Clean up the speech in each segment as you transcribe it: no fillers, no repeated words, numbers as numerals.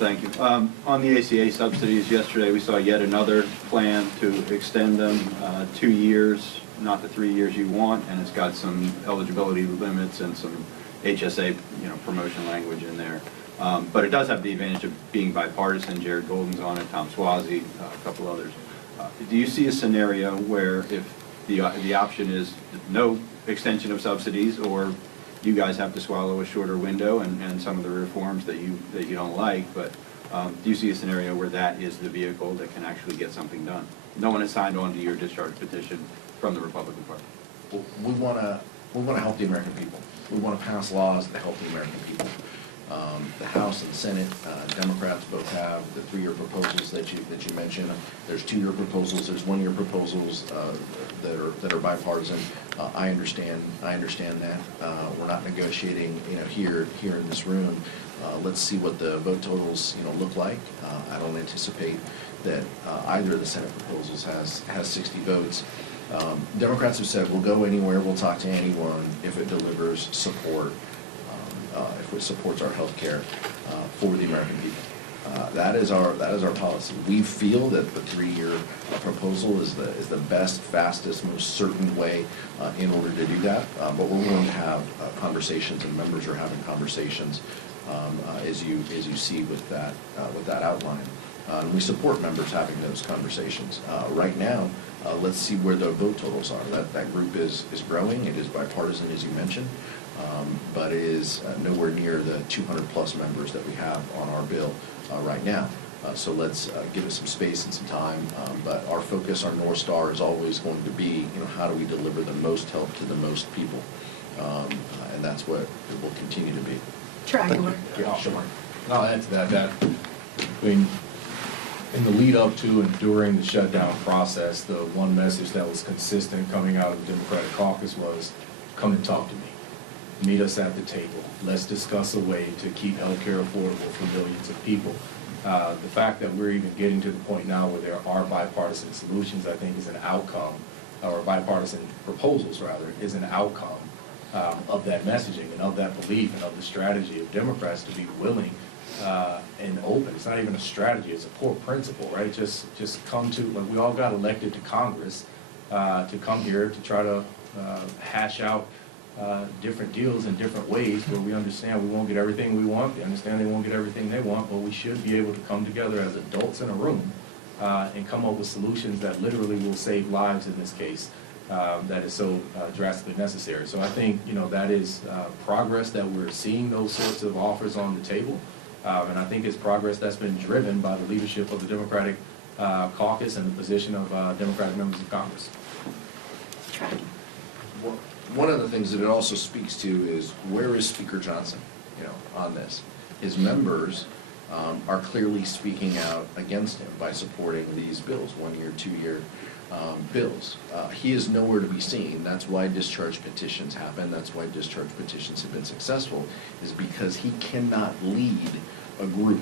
Thank you. On the ACA subsidies, yesterday we saw yet another plan to extend them 2 years, not the 3 years you want, and it's got some eligibility limits and some HSA, promotion language in there. But it does have the advantage of being bipartisan. Jared Golden's on it, Tom Swazi, a couple others. Do you see a scenario where if the option is no extension of subsidies, or you guys have to swallow a shorter window and some of the reforms that you don't like, but do you see a scenario where that is the vehicle that can actually get something done? No one has signed on to your discharge petition from the Republican Party. Well, we want to help the American people. We want to pass laws that help the American people. The House and Senate, Democrats both have the 3-year proposals that you mentioned. There's 2-year proposals. There's 1-year proposals that are bipartisan. I understand that. We're not negotiating, here in this room. Let's see what the vote totals, look like. I don't anticipate that either of the Senate proposals has 60 votes. Democrats have said we'll go anywhere, we'll talk to anyone if it delivers support. If it supports our health care for the American people. That is our policy. We feel that the 3-year proposal is the best, fastest, most certain way in order to do that. But we're willing to have conversations, and members are having conversations as you see with that outline. And we support members having those conversations. Right now, let's see where the vote totals are. That group is growing. It is bipartisan, as you mentioned. But it is nowhere near the 200+ members that we have on our bill right now. So let's give it some space and some time. But our focus, our North Star, is always going to be, how do we deliver the most help to the most people? And that's what it will continue to be. Aguilar. Yeah, sure. I'll add to that, in the lead up to and during the shutdown process, the one message that was consistent coming out of the Democratic caucus was, come and talk to me. Meet us at the table. Let's discuss a way to keep healthcare affordable for millions of people. The fact that we're even getting to the point now where there are bipartisan solutions, I think, is an outcome, or bipartisan proposals, rather, is an outcome of that messaging and of that belief and of the strategy of Democrats to be willing and open. It's not even a strategy, it's a core principle, right? Just come to, we all got elected to Congress to come here to try to hash out different deals in different ways where we understand we won't get everything we want, we understand they won't get everything they want, but we should be able to come together as adults in a room and come up with solutions that literally will save lives in this case that is so drastically necessary. So I think, that is progress that we're seeing those sorts of offers on the table, and I think it's progress that's been driven by the leadership of the Democratic caucus and the position of Democratic members of Congress. One of the things that it also speaks to is, where is Speaker Johnson, on this? His members are clearly speaking out against him by supporting these bills, 1-year, 2-year bills. He is nowhere to be seen. That's why discharge petitions happen. That's why discharge petitions have been successful, is because he cannot lead a group.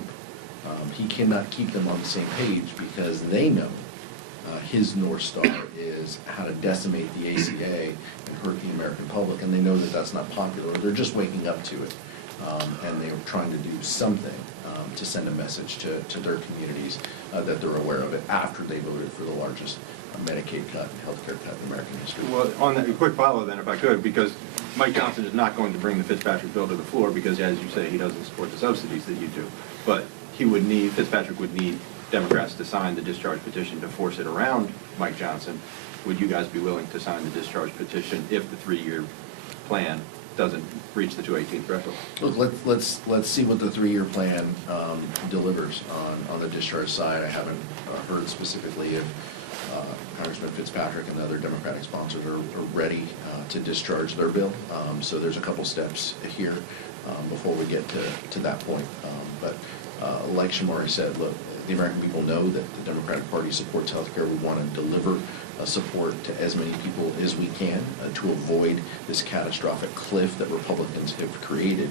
He cannot keep them on the same page because they know his North Star is how to decimate the ACA and hurt the American public, and they know that that's not popular. They're just waking up to it, and they're trying to do something to send a message to their communities that they're aware of it after they voted for the largest Medicaid cut and health care cut in American history. Well, on that, a quick follow then, if I could, because Mike Johnson is not going to bring the Fitzpatrick bill to the floor because, as you say, he doesn't support the subsidies that you do. But Fitzpatrick would need Democrats to sign the discharge petition to force it around Mike Johnson. Would you guys be willing to sign the discharge petition if the 3-year plan doesn't reach the 218 threshold? Look, let's see what the 3-year plan delivers on the discharge side. I haven't heard specifically if Congressman Fitzpatrick and the other Democratic sponsors are ready to discharge their bill. So there's a couple steps here before we get to that point. But like Shamari said, look, the American people know that the Democratic Party supports health care. We want to deliver support to as many people as we can to avoid this catastrophic cliff that Republicans have created.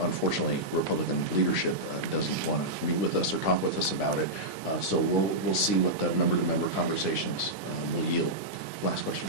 Unfortunately, Republican leadership doesn't want to meet with us or talk with us about it. So we'll see what the member-to-member conversations will yield. Last question.